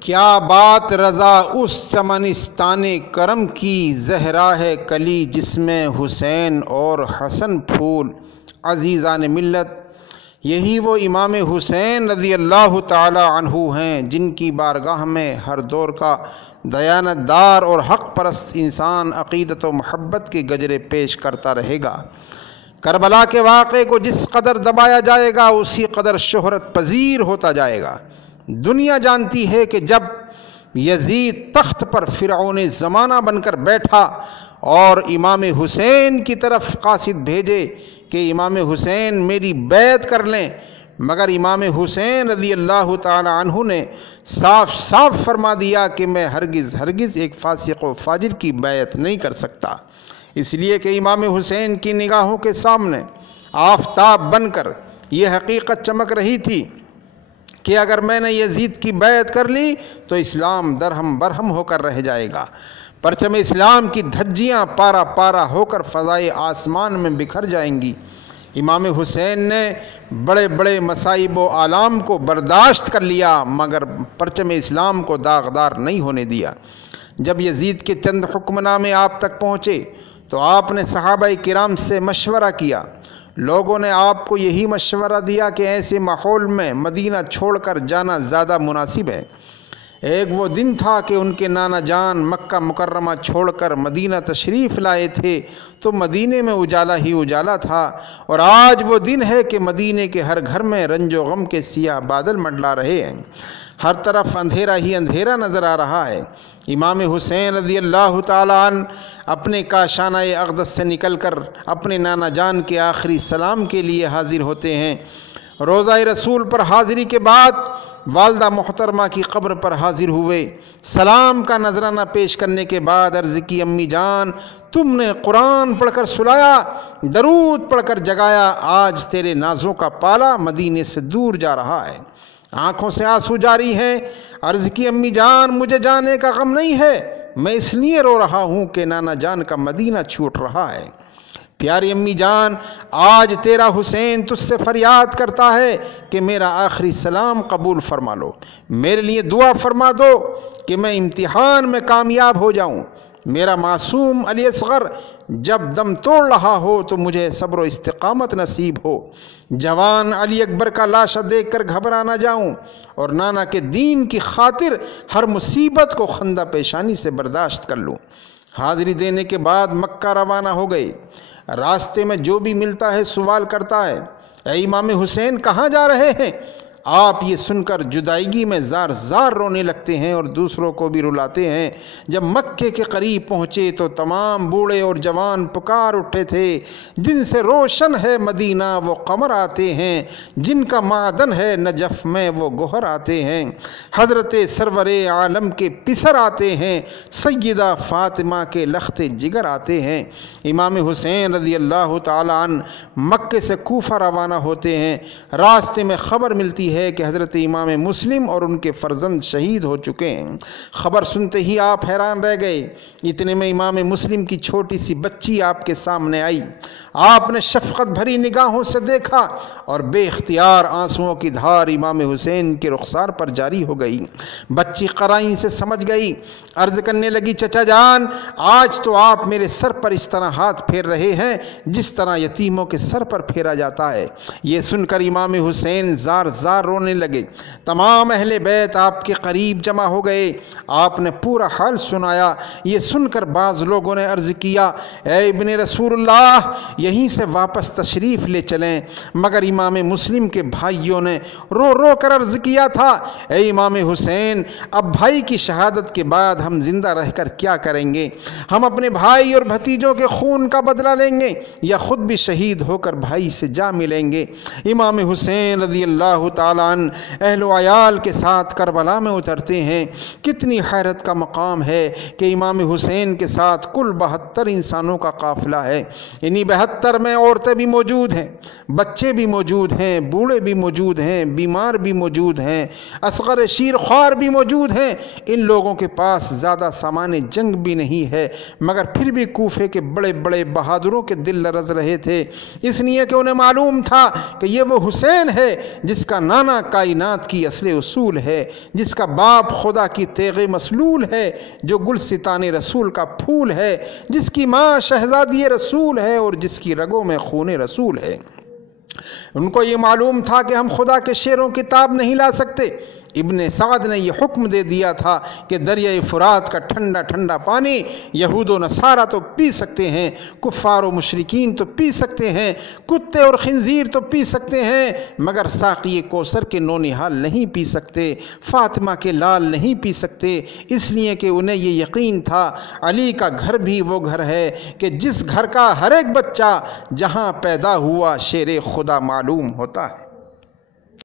کیا بات رضا اس چمنستان کرم کی، زہرا ہے کلی جس میں حسین اور حسن پھول۔ عزیزان ملت، یہی وہ امام حسین رضی اللہ تعالی عنہ ہیں جن کی بارگاہ میں ہر دور کا دیانت دار اور حق پرست انسان عقیدت و محبت کے گجرے پیش کرتا رہے گا۔ کربلا کے واقعے کو جس قدر دبایا جائے گا اسی قدر شہرت پذیر ہوتا جائے گا۔ دنیا جانتی ہے کہ جب یزید تخت پر فرعون زمانہ بن کر بیٹھا اور امام حسین کی طرف قاصد بھیجے کہ امام حسین میری بیعت کر لیں، مگر امام حسین رضی اللہ تعالی عنہ نے صاف صاف فرما دیا کہ میں ہرگز ایک فاسق و فاجر کی بیعت نہیں کر سکتا، اس لیے کہ امام حسین کی نگاہوں کے سامنے آفتاب بن کر یہ حقیقت چمک رہی تھی کہ اگر میں نے یزید کی بیعت کر لی تو اسلام درہم برہم ہو کر رہ جائے گا، پرچم اسلام کی دھجیاں پارا پارا ہو کر فضائے آسمان میں بکھر جائیں گی۔ امام حسین نے بڑے بڑے مصائب و آلام کو برداشت کر لیا مگر پرچم اسلام کو داغدار نہیں ہونے دیا۔ جب یزید کے چند حکم نامے آپ تک پہنچے تو آپ نے صحابہ کرام سے مشورہ کیا۔ لوگوں نے آپ کو یہی مشورہ دیا کہ ایسے ماحول میں مدینہ چھوڑ کر جانا زیادہ مناسب ہے۔ ایک وہ دن تھا کہ ان کے نانا جان مکہ مکرمہ چھوڑ کر مدینہ تشریف لائے تھے تو مدینے میں اجالا ہی اجالا تھا، اور آج وہ دن ہے کہ مدینے کے ہر گھر میں رنج و غم کے سیاہ بادل منڈلا رہے ہیں، ہر طرف اندھیرا ہی اندھیرا نظر آ رہا ہے۔ امام حسین رضی اللہ تعالیٰ عنہ اپنے کاشانہ اقدس سے نکل کر اپنے نانا جان کے آخری سلام کے لیے حاضر ہوتے ہیں۔ روضہ رسول پر حاضری کے بعد والدہ محترمہ کی قبر پر حاضر ہوئے، سلام کا نذرانہ پیش کرنے کے بعد عرض کی، امی جان تم نے قرآن پڑھ کر سلایا، درود پڑھ کر جگایا، آج تیرے نازوں کا پالا مدینے سے دور جا رہا ہے۔ آنکھوں سے آنسو جاری ہیں۔ عرض کی، امی جان مجھے جانے کا غم نہیں ہے، میں اس لیے رو رہا ہوں کہ نانا جان کا مدینہ چھوٹ رہا ہے۔ پیاری امی جان، آج تیرا حسین تجھ سے فریاد کرتا ہے کہ میرا آخری سلام قبول فرما لو، میرے لیے دعا فرما دو کہ میں امتحان میں کامیاب ہو جاؤں۔ میرا معصوم علی اصغر جب دم توڑ رہا ہو تو مجھے صبر و استقامت نصیب ہو، جوان علی اکبر کا لاشا دیکھ کر گھبرا نہ جاؤں، اور نانا کے دین کی خاطر ہر مصیبت کو خندہ پیشانی سے برداشت کر لوں۔ حاضری دینے کے بعد مکہ روانہ ہو گئے۔ راستے میں جو بھی ملتا ہے سوال کرتا ہے، اے امام حسین کہاں جا رہے ہیں؟ آپ یہ سن کر جدائیگی میں زار زار رونے لگتے ہیں اور دوسروں کو بھی رلاتے ہیں۔ جب مکے کے قریب پہنچے تو تمام بوڑھے اور جوان پکار اٹھے تھے، جن سے روشن ہے مدینہ وہ قمر آتے ہیں، جن کا معدن ہے نجف میں وہ گوہر آتے ہیں، حضرت سرور عالم کے پسر آتے ہیں، سیدہ فاطمہ کے لخت جگر آتے ہیں۔ امام حسین رضی اللہ تعالیٰ عنہ مکے سے کوفہ روانہ ہوتے ہیں۔ راستے میں خبر ملتی ہے کہ حضرت امام مسلم اور ان کے فرزند شہید ہو چکے ہیں۔ خبر سنتے ہی آپ حیران رہ گئے۔ اتنے میں امام مسلم کی چھوٹی سی بچی آپ کے سامنے آئی۔ آپ نے شفقت بھری نگاہوں سے دیکھا اور بے اختیار آنسوؤں کی دھار امام حسین کے رخسار پر جاری ہو گئی۔ بچی قرائن سے سمجھ گئی، عرض کرنے لگی، چچا جان آج تو آپ میرے سر پر اس طرح ہاتھ پھیر رہے ہیں جس طرح یتیموں کے سر پر پھیرا جاتا ہے۔ یہ سن کر امام حسین زار زار رونے لگے۔ تمام اہل بیت آپ کے قریب جمع ہو گئے۔ آپ نے پورا حال سنایا۔ یہ سن کر بعض لوگوں نے عرض کیا، اے ابن رسول اللہ یہیں سے واپس تشریف لے چلیں، مگر امام مسلم کے بھائیوں نے رو رو کر عرض کیا تھا، اے امام حسین اب بھائی کی شہادت کے بعد ہم زندہ رہ کر کیا کریں گے؟ ہم اپنے بھائی اور بھتیجوں کے خون کا بدلہ لیں گے یا خود بھی شہید ہو کر بھائی سے جا ملیں گے؟ امام حسین رضی اللہ تعالیٰ عنہ اہل و عیال کے ساتھ کربلا میں اترتے ہیں۔ کتنی حیرت کا مقام ہے کہ امام حسین کے ساتھ کل 72 انسانوں کا قافلہ ہے۔ انہی 72 میں عورتیں بھی موجود ہیں، بچے بھی موجود ہیں، بوڑھے بھی موجود ہیں، بیمار بھی موجود ہیں، اصغر شیر خوار بھی موجود ہیں۔ ان لوگوں کے پاس زیادہ سامان جنگ بھی نہیں ہے، مگر پھر بھی کوفے کے بڑے بڑے بہادروں کے دل لرز رہے تھے، اس لیے کہ انہیں معلوم تھا کہ یہ وہ حسین ہے جس کا نام بنانا کائنات کی اصل اصول ہے، جس کا باپ خدا کی تیغ مسلول ہے، جو گلستان رسول کا پھول ہے، جس کی ماں شہزادی رسول ہے اور جس کی رگوں میں خون رسول ہے۔ ان کو یہ معلوم تھا کہ ہم خدا کے شعروں کی تاب نہیں لا سکتے۔ ابن سعد نے یہ حکم دے دیا تھا کہ دریائے فرات کا ٹھنڈا ٹھنڈا پانی یہود و نصارہ تو پی سکتے ہیں، کفار و مشرکین تو پی سکتے ہیں، کتے اور خنزیر تو پی سکتے ہیں، مگر ساقی کوثر کے نونہال نہیں پی سکتے، فاطمہ کے لال نہیں پی سکتے، اس لیے کہ انہیں یہ یقین تھا علی کا گھر بھی وہ گھر ہے کہ جس گھر کا ہر ایک بچہ جہاں پیدا ہوا شیر خدا معلوم ہوتا ہے۔